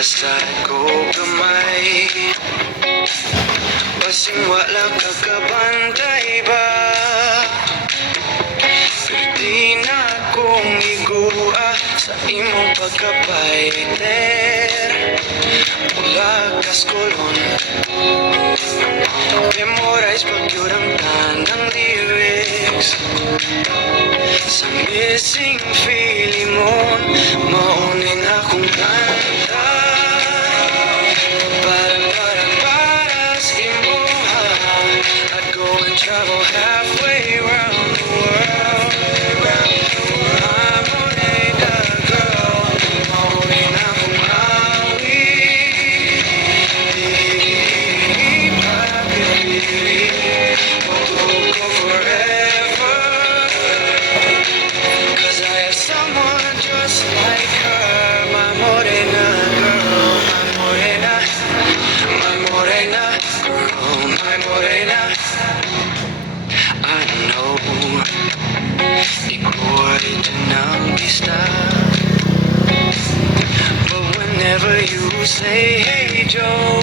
Kasad ko gamay, basing wala kakabantay ba. Pwede na kong igua sa imong pagkapaiter. Mula kaskolon, memorize pag yun ang tanang lyrics. Sa missing feeling mo, mauning akong kanta. Para sa imuha, I'd go and travel halfway around the world. I'm Morena girl, mauning akong awi. Go forever, 'cause I have someone just like her. My Morena girl, my Morena, my Morena girl, my Morena. I know iko'y tunang pista, but whenever you say hey Joe,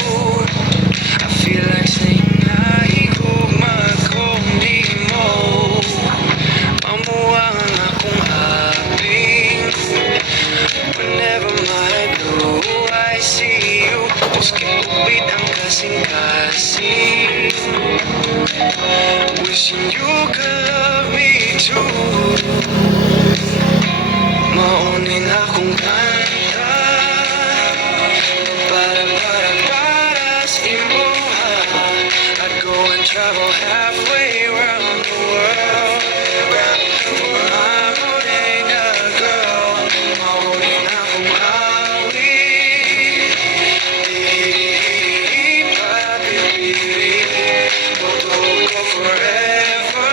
I feel like saying nahigugma kong di mo. Mamuwang akong abing whenever my blue I see you. Maski upit ang kasing-kasing, wishing you could love me too. Mauning akong kanta, para sa imuha, I'd go and travel halfway around the world. I'm Morena girl, mauning akong awi. Go forever,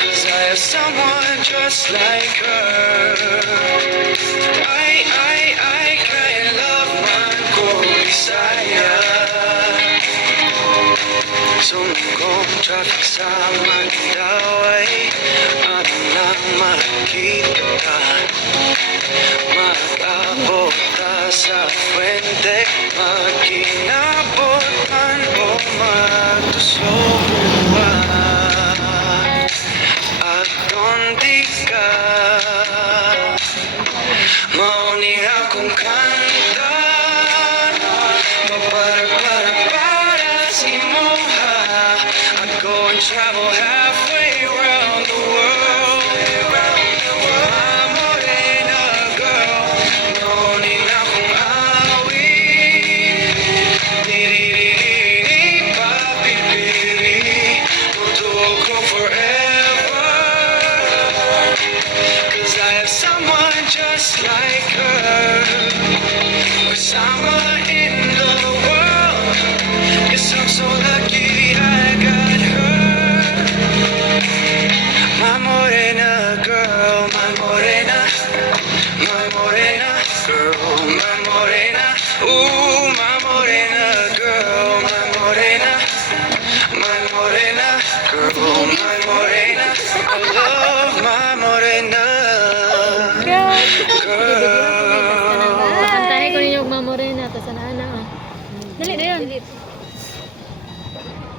'cause I have someone just like her. I kay love man ko Bisaya. Sumugong traffic sa Mandaway, at nang makita ka, mag-abot ka sa Fuente, magkinabot man o magtusubuan. At donde ka, mauning akong kanta, para sa imuha, I'd go and travel